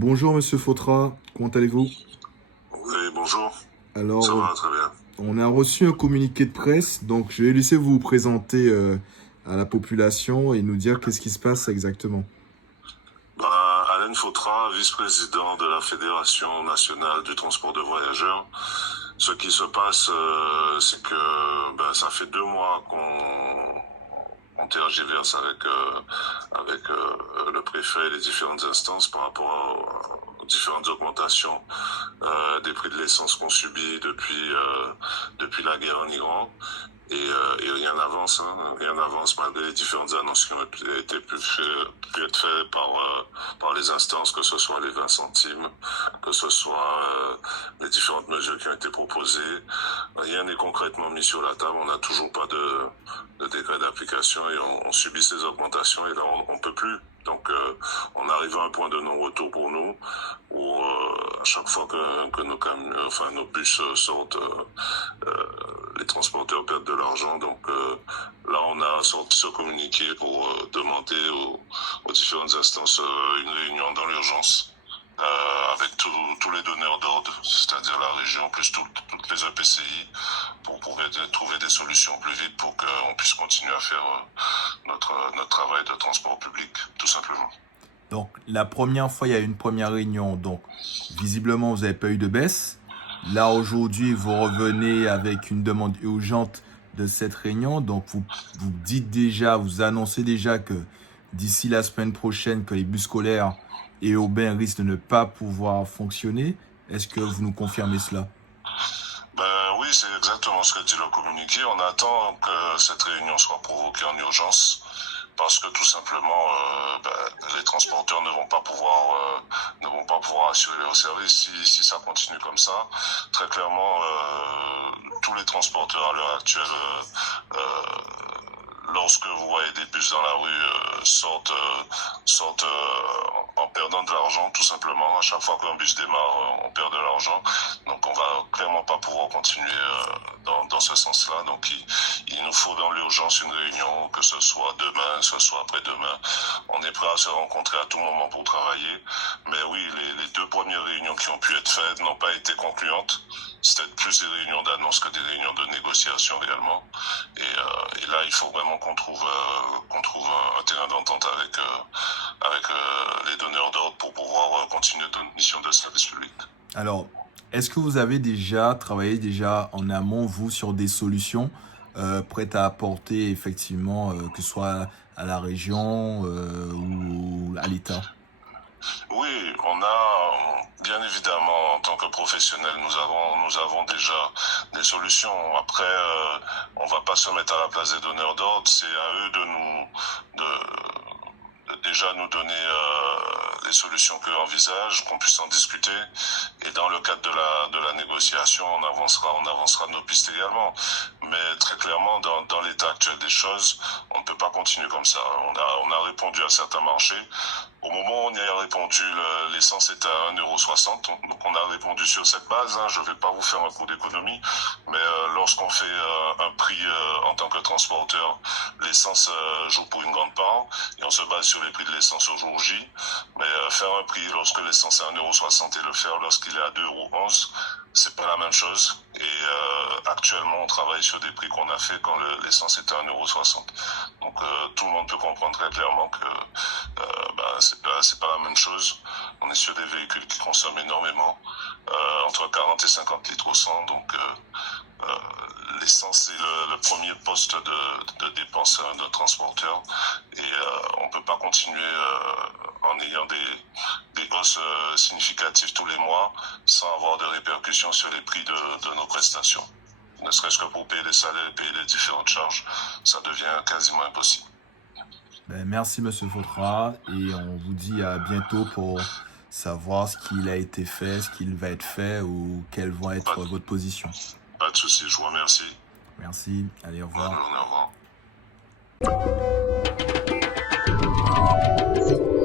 Bonjour Monsieur Fautra, comment allez-vous? Oui, bonjour. Ça Alors, va, très bien. on a reçu un communiqué de presse, donc je vais laisser vous présenter à la population et nous dire qu'est-ce qui se passe exactement. Alain Fautra, vice-président de la Fédération nationale du transport de voyageurs. Ce qui se passe, c'est que ça fait 2 mois qu'on tergiverse avec le préfet et les différentes instances par rapport aux différentes augmentations des prix de l'essence qu'on subit depuis la guerre en Iran. Et rien n'avance, hein, rien n'avance malgré les différentes annonces qui ont pu être faites par les instances, que ce soit les 20 centimes, que ce soit les différentes mesures qui ont été proposées. Rien n'est concrètement mis sur la table, on n'a toujours pas de décret d'application et on subit ces augmentations et là on peut plus. Donc on arrive à un point de non-retour pour nous où à chaque fois que nos bus sortent, les transporteurs perdent de l'argent. Donc là, on a sorti ce communiqué pour demander aux différentes instances une réunion dans l'urgence avec tous les donneurs d'ordre, c'est-à-dire la région plus toutes les EPCI, pour pouvoir trouver des solutions plus vite pour qu'on puisse continuer à faire notre travail de transport public, tout simplement. Donc, la première fois, il y a eu une première réunion, donc visiblement, vous n'avez pas eu de baisse. Là, aujourd'hui, vous revenez avec une demande urgente de cette réunion, donc vous dites déjà, vous annoncez déjà que d'ici la semaine prochaine, que les bus scolaires et urbains risquent de ne pas pouvoir fonctionner. Est-ce que vous nous confirmez cela? Oui, c'est exactement ce que dit le communiqué. On attend que cette réunion soit provoquée en urgence parce que tout simplement, les transporteurs ne vont pas pouvoir assurer leur service si ça continue comme ça. Très clairement, tous les transporteurs à l'heure actuelle, lorsque vous voyez des bus dans la rue, sortent en perdant de l'argent, tout simplement. À chaque fois qu'un bus démarre, on perd de l'argent. Donc on va clairement pas pouvoir continuer dans ce sens-là. Donc il nous faut dans l'urgence une réunion, que ce soit demain, que ce soit après-demain. On est prêt à se rencontrer à tout moment pour travailler. Mais oui, les 2 premières réunions qui ont pu être faites n'ont pas été concluantes. C'était plus des réunions d'annonce que des réunions de négociation réellement. Et là, il faut vraiment qu'on trouve un terrain d'entente avec les donneurs d'ordre pour pouvoir continuer notre mission de service public. Alors, est-ce que vous avez déjà travaillé en amont, vous, sur des solutions prêtes à apporter effectivement, que ce soit à la région ou à l'État? Oui, on a, bien évidemment, en tant que professionnels, nous avons déjà des solutions. Après, on va pas se mettre à la place des donneurs d'ordre. C'est à eux de déjà nous donner les solutions qu'eux envisagent, qu'on puisse en discuter. Et dans le cadre de la négociation, on avancera nos pistes également. Mais très clairement, dans l'état actuel des choses, on ne peut pas continuer comme ça. On a répondu à certains marchés. Au moment où on y a répondu, l'essence était à 1,60 €. Donc on a répondu sur cette base. Je ne vais pas vous faire un cours d'économie, mais lorsqu'on fait un prix en tant que transporteur, l'essence joue pour une grande part et on se base sur les prix de l'essence au jour J. Mais faire un prix lorsque l'essence est à 1,60 € et le faire lorsqu'il est à 2,11 €, c'est pas la même chose. Et actuellement, on travaille sur des prix qu'on a fait quand l'essence était à 1,60 €. Donc tout le monde peut comprendre très clairement que c'est pas la même chose. On est sur des véhicules qui consomment énormément, entre 40 et 50 litres au 100. Donc l'essence est le premier poste de dépense de transporteur. Et on peut pas continuer en ayant des hausses significatives tous les mois sans avoir de répercussions sur les prix de nos prestations. Ne serait-ce que pour payer les salaires, payer les différentes charges, ça devient quasiment impossible. Merci Monsieur Fautra et on vous dit à bientôt pour savoir ce qu'il a été fait, ce qu'il va être fait ou quelle va être votre position. Pas de souci, je vous remercie. Merci, allez, au Bonne revoir. journée, au revoir.